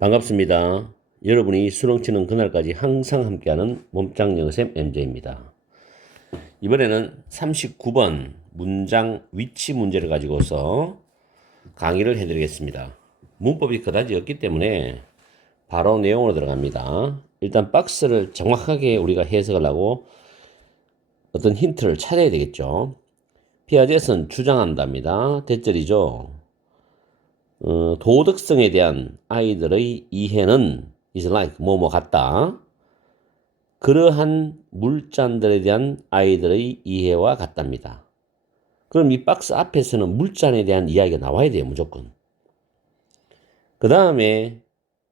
반갑습니다. 여러분이 수능 치는 그날까지 항상 함께하는 몸짱 영쌤 MJ입니다. 이번에는 39번 문장 위치 문제를 가지고서 강의를 해드리겠습니다. 문법이 그다지 없기 때문에 바로 내용으로 들어갑니다. 일단 박스를 정확하게 우리가 해석을 하고 어떤 힌트를 찾아야 되겠죠. 피아젯은 주장한답니다. 대절이죠. 어, 도덕성에 대한 아이들의 이해는 is like 뭐뭐 같다. 그러한 물잔들에 대한 아이들의 이해와 같답니다. 그럼 이 박스 앞에서는 물잔에 대한 이야기가 나와야 돼요, 무조건. 그 다음에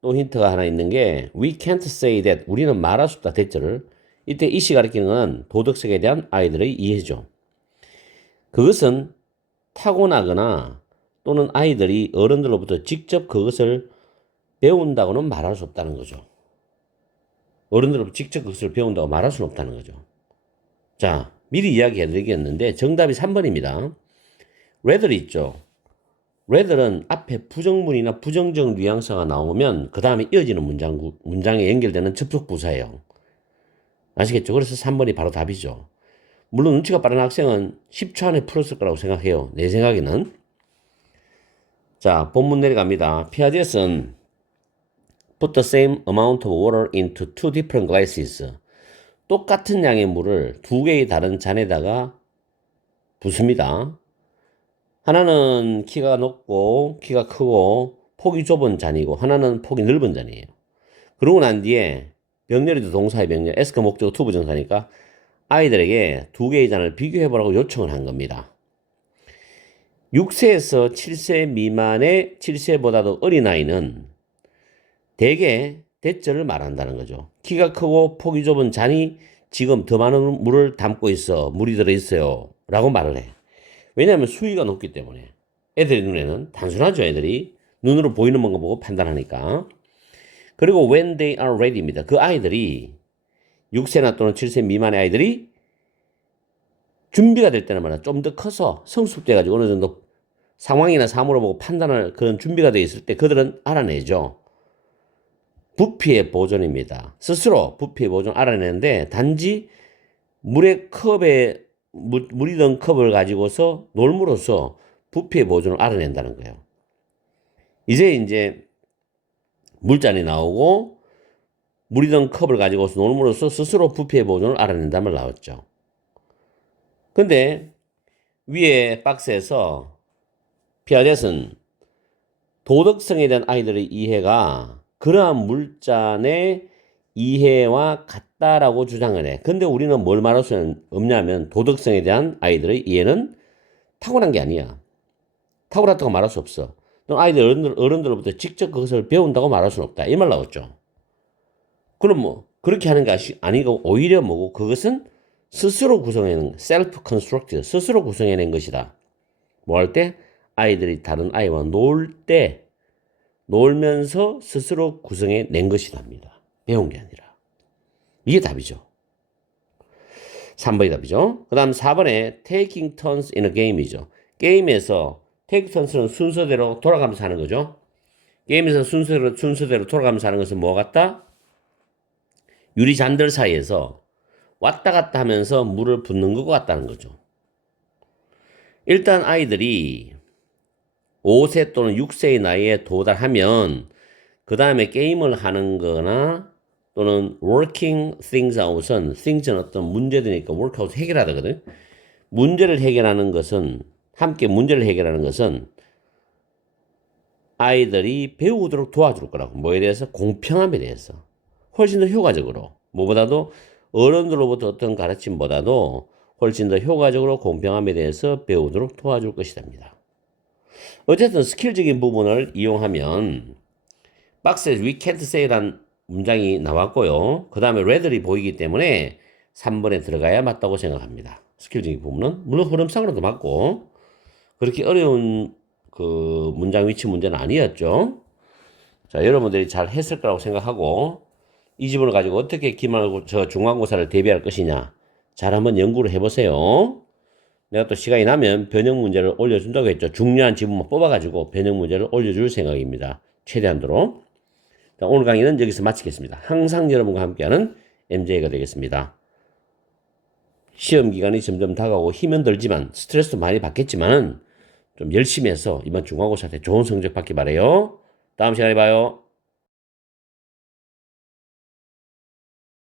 또 힌트가 하나 있는 게 we can't say that 우리는 말할 수 없다 대절을 이때 이시 가리키는 건 도덕성에 대한 아이들의 이해죠. 그것은 타고나거나 또는 아이들이 어른들로부터 직접 그것을 배운다고는 말할 수 없다는 거죠. 어른들로부터 직접 그것을 배운다고 말할 수는 없다는 거죠. 자, 미리 이야기해 드리겠는데 정답이 3번입니다. rather 있죠. rather는 앞에 부정문이나 부정적 뉘앙스가 나오면 그 다음에 이어지는 문장, 문장에 연결되는 접속 부사예요. 아시겠죠? 그래서 3번이 바로 답이죠. 물론 눈치가 빠른 학생은 10초 안에 풀었을 거라고 생각해요. 내 생각에는. 자, 본문 내려갑니다. 피아젯은 put the same amount of water into two different glasses. 똑같은 양의 물을 두 개의 다른 잔에다가 붓습니다. 하나는 키가 높고 키가 크고 폭이 좁은 잔이고 하나는 폭이 넓은 잔이에요. 그러고 난 뒤에 병렬이도 동사의 병렬, 에스크 목적 투부 정사니까 아이들에게 두 개의 잔을 비교해보라고 요청을 한 겁니다. 6세에서 7세 미만의 7세보다도 어린 아이는 대개 대절을 말한다는 거죠. 키가 크고 폭이 좁은 잔이 지금 더 많은 물을 담고 있어. 물이 들어 있어요. 라고 말을 해. 왜냐하면 수위가 높기 때문에. 애들의 눈에는 단순하죠. 애들이. 눈으로 보이는 뭔가 보고 판단하니까. 그리고 when they are ready입니다. 그 아이들이 6세나 또는 7세 미만의 아이들이 준비가 될 때는 말이야. 좀 더 커서 성숙돼가지고 어느 정도 상황이나 사물을 보고 판단할 그런 준비가 되어 있을 때 그들은 알아내죠. 부피의 보존입니다. 스스로 부피의 보존 알아내는데 단지 물의 컵에 물, 물이 든 컵을 가지고서 놀므로써 부피의 보존을 알아낸다는 거예요. 이제 이제 물잔이 나오고 물이 든 컵을 가지고서 놀므로써 스스로 부피의 보존을 알아낸다는 말 나왔죠. 근데 위에 박스에서 피아젯은 도덕성에 대한 아이들의 이해가 그러한 물잔의 이해와 같다라고 주장을 해. 근데 우리는 뭘 말할 수 없냐면 도덕성에 대한 아이들의 이해는 타고난 게 아니야. 타고났다고 말할 수 없어. 또 아이들 어른들, 어른들로부터 직접 그것을 배운다고 말할 수는 없다. 이 말 나왔죠. 그럼 뭐 그렇게 하는 게 아니고 오히려 뭐고 그것은 스스로 구성해낸 셀프 컨스트럭트 스스로 구성해낸 것이다. 뭐 할 때 아이들이 다른 아이와 놀 때 놀면서 스스로 구성해 낸 것이랍니다. 배운 게 아니라. 이게 답이죠. 3번이 답이죠. 그 다음 4번에 taking turns in a game이죠. 게임에서 take turns는 순서대로 돌아가면서 하는 거죠. 게임에서 순서대로, 순서대로 돌아가면서 하는 것은 뭐 같다? 유리 잔들 사이에서 왔다 갔다 하면서 물을 붓는 것 같다는 거죠. 일단 아이들이 5세 또는 6세의 나이에 도달하면 그 다음에 게임을 하는 거나 또는 working things out은 things는 어떤 문제들이니까 workout 해결하거든. 문제를 해결하는 것은 함께 문제를 해결하는 것은 아이들이 배우도록 도와줄 거라고 뭐에 대해서 공평함에 대해서 훨씬 더 효과적으로 무보다도 어른들로부터 어떤 가르침보다도 훨씬 더 효과적으로 공평함에 대해서 배우도록 도와줄 것이랍니다. 어쨌든 스킬적인 부분을 이용하면 박스에 we can't say란 문장이 나왔고요. 그 다음에 rather이 보이기 때문에 3번에 들어가야 맞다고 생각합니다. 스킬적인 부분은 물론 흐름상으로도 맞고 그렇게 어려운 그 문장 위치 문제는 아니었죠. 자, 여러분들이 잘 했을 거라고 생각하고 이 지문을 가지고 어떻게 기말고 저 중간고사를 대비할 것이냐 잘 한번 연구를 해보세요. 내가 또 시간이 나면 변형 문제를 올려준다고 했죠. 중요한 지문만 뽑아가지고 변형 문제를 올려줄 생각입니다. 최대한도로. 자, 오늘 강의는 여기서 마치겠습니다. 항상 여러분과 함께하는 MJ가 되겠습니다. 시험 기간이 점점 다가오고 힘은 들지만 스트레스도 많이 받겠지만 좀 열심히 해서 이번 중간고사 때 좋은 성적 받기 바래요. 다음 시간에 봐요.